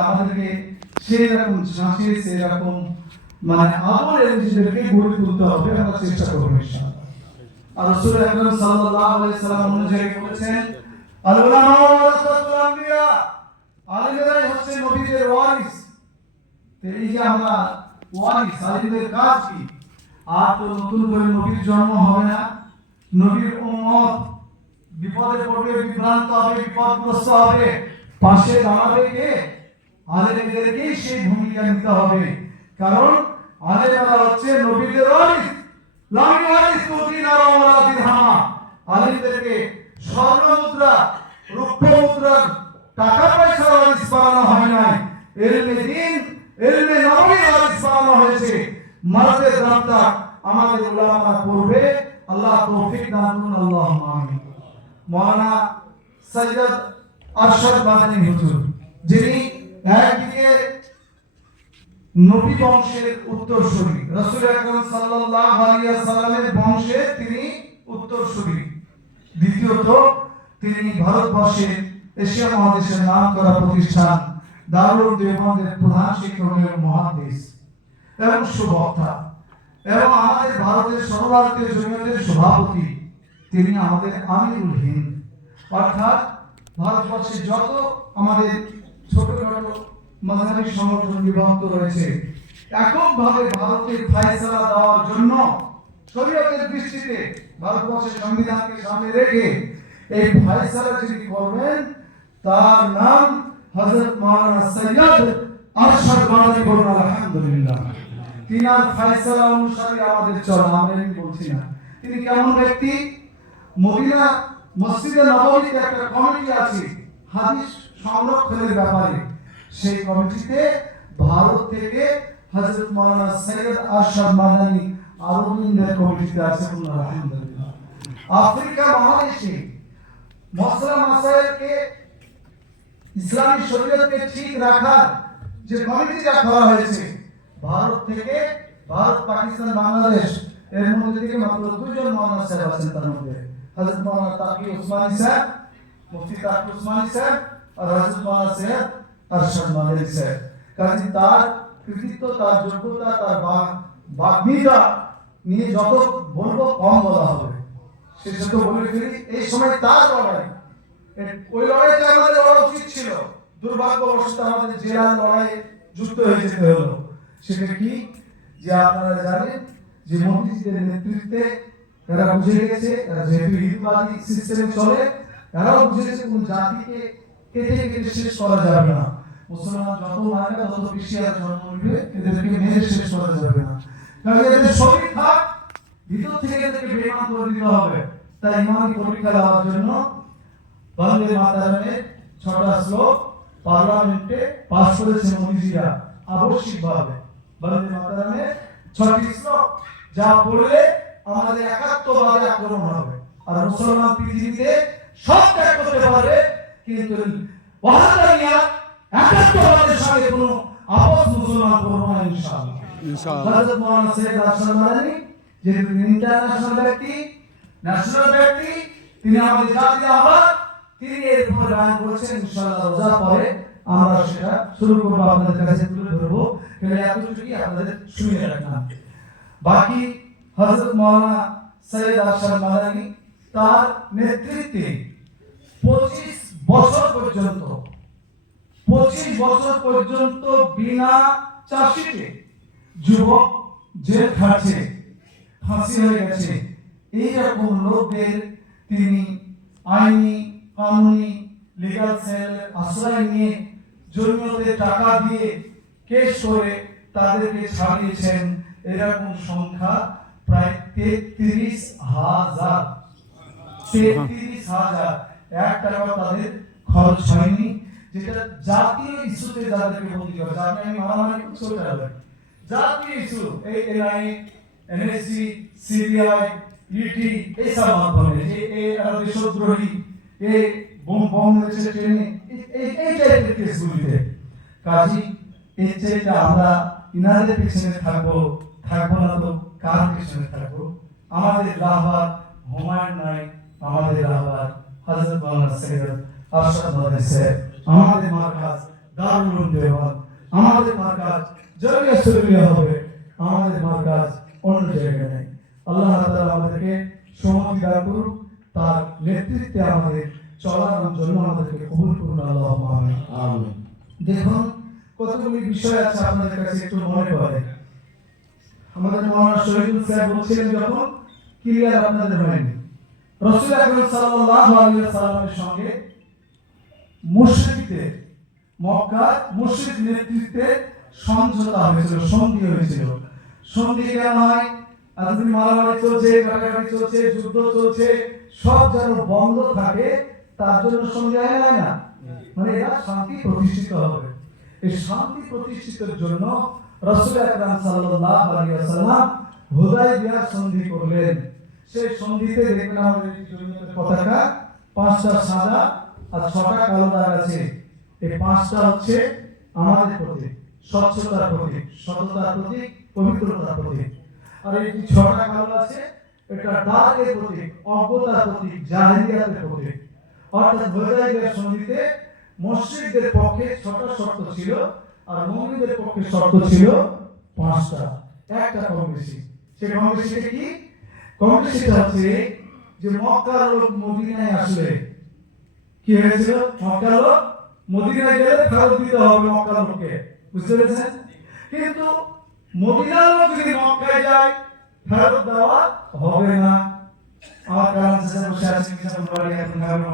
আমাদেরকে সেই রকম শাসে সেই রকম মানে আমলের নিজেদেরকে গড়ে তুলতে হবে, আমরা চেষ্টা করব ইনশাআল্লাহ। আর রাসূল আকরাম সাল্লাল্লাহু আলাইহি সাল্লাম অন্য জায়গায় বলেছেন, আল উলামা ওয়ারাসাতুল আম্বিয়া, আলেমরাই হচ্ছে নবীদের ওয়ারিস। এই যে আমরা ওয়ারিস, আলেমদের কাজ কি? আর তো নতুন করে নবীর জন্ম হবে না, নবীর উম্মত বিপদে পড়বে, বিভ্রান্ত হবে, বিপদগ্রস্ত হবে, পাশে দাঁড়াবে কে? আলেমদেরকেই সেই ভূমিকা নিতে হবে। কারণ আলেমরা হচ্ছে নবীদের ওয়ারিস। লাম ওয়ারিস দিনার ওয়ালা দিরহামা। আলেমদেরকে স্বর্ণ মুদ্রা, রূপা মুদ্রা, টাকা পয়সা ওয়ারিস বানানো হয় নাই, ইলমে দ্বীন, ইলমে নবী ওয়ারিস বানানো হয়েছে। মারতে দামটা আমাদের উলামারা করবে। আল্লাহ তৌফিক দান করুন, আল্লাহুম্মা আমিন। মাওলানা সৈয়দ আরশাদ মাদানী হুজুর, যিনি একদিকে নবী বংশের উত্তরসূরি, রাসূল আকরাম সাল্লাল্লাহু আলাইহি ওয়াসাল্লামের বংশে তিনি উত্তরসূরি, দ্বিতীয়ত তিনি ভারতবর্ষের এশিয়া মহাদেশের নামকরা প্রতিষ্ঠান দারুল দেওবন্দের প্রধান শিক্ষক এবং মুহাদ্দিস এবং সুবক্তা, এবং আমাদের ভারতের সর্বভারতীয় জমিয়তের সভাপতি। তিনি আমাদের আমিরুল হিন্দ, অর্থাৎ ভারতবর্ষে যত আমাদের ছোটখাটো মাযহাবী সংগঠন বিভক্ত রয়েছে, এককভাবে ভারতের ফায়সালা দেওয়ার জন্য শরীয়তের দৃষ্টিতে ভারতবর্ষের সংবিধানকে সামনে রেখে এই ফায়সালা যিনি করবেন তার নাম হযরত মাওলানা সৈয়দ আরশাদ মাদানী। বলুন আলহামদুলিল্লাহ। তিনার ফায়সালা অনুসারে আমাদের চলা, আমরা এমনি বলছি না। তিনি কেমন ব্যক্তি? মদিনা মসজিদে নববীতে একটা কমিটি আছে হাদিস সংরক্ষণের ব্যাপারে, সেই কমিটিতে ভারত থেকে হযরত মাওলানা সৈয়দ আরশাদ মাদানী আরবিন্দের কমিটিতে আছে। আলহামদুলিল্লাহ। আফ্রিকা মহাদেশে মসলা মাসাইলকে, ইসলামী শরীয়তকে ঠিক রাখার যে কমিটিটা করা হয়েছে, ভারত থেকে, ভারত, পাকিস্তান, বাংলাদেশ, এর মধ্যে থেকে মাত্র দুজন মাওলানা সাহেব আছেন। তার মধ্যে হযরত মাওলানা তাকি উসমানী সাহেব, মুফতি তাকি উসমানী সাহেব, আর হযরত মাওলানা সৈয়দ আরশাদ মাদানী সাহেব। কাজী তার কৃতিত্ব, তার যোগ্যতা, তার বাগ্মিতা নিয়ে যত বলবো কম বলা হবে। সেটা তো বলে ফেলি, এই সময় তার লড়াই, ওই লড়াইটা আমাদের লড়া উচিত ছিল। দুর্ভাগ্যবশত আমাদের জেলার লড়াই যুক্ত হয়ে যেতে হলো। সেটা কি? যে আপনারা জানেন যে মোদিজিদের নেতৃত্বে এরা বুঝে গেছে, এরা যেহেতু হিন্দুবাদী সিস্টেমে চলে, এরাও বুঝে গেছে কোন জাতিকে কেটে কেটে শেষ করা যাবে না। মুসলমান যত মারবে তত বেশি আর জন্ম নিবে, এদেরকে মেরে শেষ করা যাবে না। কারণ এদের শরীর থাক, ভিতর থেকে এদেরকে বেঈমান করে দিতে হবে। তাই ইমানি পরীক্ষা দেওয়ার জন্য বন্দে মাতরমের 6টা শ্লোক পার্লামেন্টে পাস করেছে মোদিজিরা আবশ্যিকভাবে। বন্দে মাতরমের 6টি শ্লোক যা পড়লে আমাদের একাত্মবাদে আক্রমণ হবে, আর মুসলমান পৃথিবীতে সব ত্যাগ করতে পারবে, কিন্তু ওয়াহাদানিয়াত একাত্মবাদের সঙ্গে কোনো আপোষ মুসলমান করবে না ইনশাআল্লাহ। ইনশাআল্লাহ। হযরত মাওলানা সৈয়দ আরশাদ মাদানী যেহেতু ইন্টারন্যাশনাল ব্যক্তি, ন্যাশনাল ব্যক্তি, তিনি আমাদের জাতীয় আহ্বায়ক, তিনি এর উপর বয়ান করেছেন। ইনশাআল্লাহ রোজার পরে আমরা সেটা শুরু করব, আপনাদের কাছে তুলে ধরবো। তাহলে এতটুকুই আপনাদের শুনিয়ে রাখলাম। বাকি হযরত মাওলানা সৈয়দ আরশাদ মাদানী তার নেতৃত্বে 25 বছর পর্যন্ত বিনা চাষিতে যুবক জেল খাটছে, ফাঁসি হয়ে গেছে। এইরকম লোকদের তিনি আইনি, কানুনি, লিগ্যাল সেল আশ্রয় নিয়ে জমিয়তের টাকা দিয়ে কেস করে তাদেরকে ছাড়িয়েছেন। এরকম সংখ্যা প্রায় 33,000। 33,000 এক টাকাও তাদের খরচ হয়নি। যেটা জাতীয় ইস্যুতে যাদেরকে বন্দী করে, আপনি আমি মারামারি চলতে হবে, জাতীয় ইস্যু, এই এনআই, এনএসসি, সিবিআই, ইডি, এইসব মাধ্যমে যে এই দেশদ্রোহী, এই বোম মেরেছে ট্রেনে, এই টাইপের কেসগুলিতে। কাজী এই চাইটা আমরা ইনাদের পিছনে থাকবো না তো কার পিছনে থাকবো? আমাদের রাহবার হুমায়ুন নাইক, আমাদের রাহবার হযরত মাওলানা সৈয়দ আরশাদ মাদানী সাহেব, আমাদের মার্কাজ দারুল উলুম দেওবন্দ। আমাদের মার্কাজ জামিয়া সুলমিয়া হবে, আমাদের মার্কাজ অন্য জায়গায় নেই। আল্লাহ তাআলা আমাদেরকে সম্মতি দান করুন, তার নেতৃত্বে আমাদের চলার জন্য আমাদেরকে কবুল করুন। আল্লাহুম্মা আমিন। আমিন। দেখুন কতগুলি বিষয় আছে আপনাদের কাছে একটু মনে করে। আমাদের মাওলানা শহীদুল সাহেব বলছিলেন যখন ক্লিয়ার আপনাদের হয়নি, রাসূল আকরাম সাল্লাল্লাহু আলাইহি ওয়াসাল্লামের সঙ্গে মুশরিকদের, মক্কার মুশরিক নেতৃত্বে সমঝোতা হয়েছিল, সন্ধি হয়েছিল। সন্ধি কেন হয়? আজকে মারামারি চলছে, কাটাকাটি চলছে, যুদ্ধ চলছে, সব যেন বন্ধ থাকে, তার জন্য সন্ধি হয় না? মানে এরা শান্তি প্রতিষ্ঠিত হবে। এই শান্তি প্রতিষ্ঠিতের জন্য রাসূল আকরাম সাল্লাল্লাহু আলাইহি ওয়াসাল্লাম হুদায়বিয়ার সন্ধি করলেন। সেই সন্ধিতে দেখবেন আমাদের এই জমিয়তের পতাকা 5টা সাদা আর 6টা কালো দাগ আছে। এই 5টা হচ্ছে আমাদের প্রতীক, স্বচ্ছতার প্রতীক, সততার প্রতীক, পবিত্রতার প্রতীক। আর এই 6টা কালো আছে, এটা দাগের প্রতীক, অজ্ঞতার প্রতীক, জাহেলিয়াতের প্রতীক। অর্থাৎ হুদায়বিয়ার সন্ধিতে মুশরিকদের পক্ষে 6টা শর্ত ছিল, আর মুমিনদের পক্ষে শর্ত ছিল 5টা, একটা কম বেশি। সেই কম বেশিটা কি? কম বেশিটা হচ্ছে যে মক্কার লোক মদিনায় আসলে কি হয়েছিল? মক্কার লোক মদিনায় গেলে ফেরত দিতে হবে মক্কার লোককে, বুঝতে পেরেছেন? কিন্তু মদিনার লোক যদি মক্কায় যায় ফেরত দেওয়া হবে না। আমার কারণ বসে আছেন, এখন বাড়ি এখন খাবে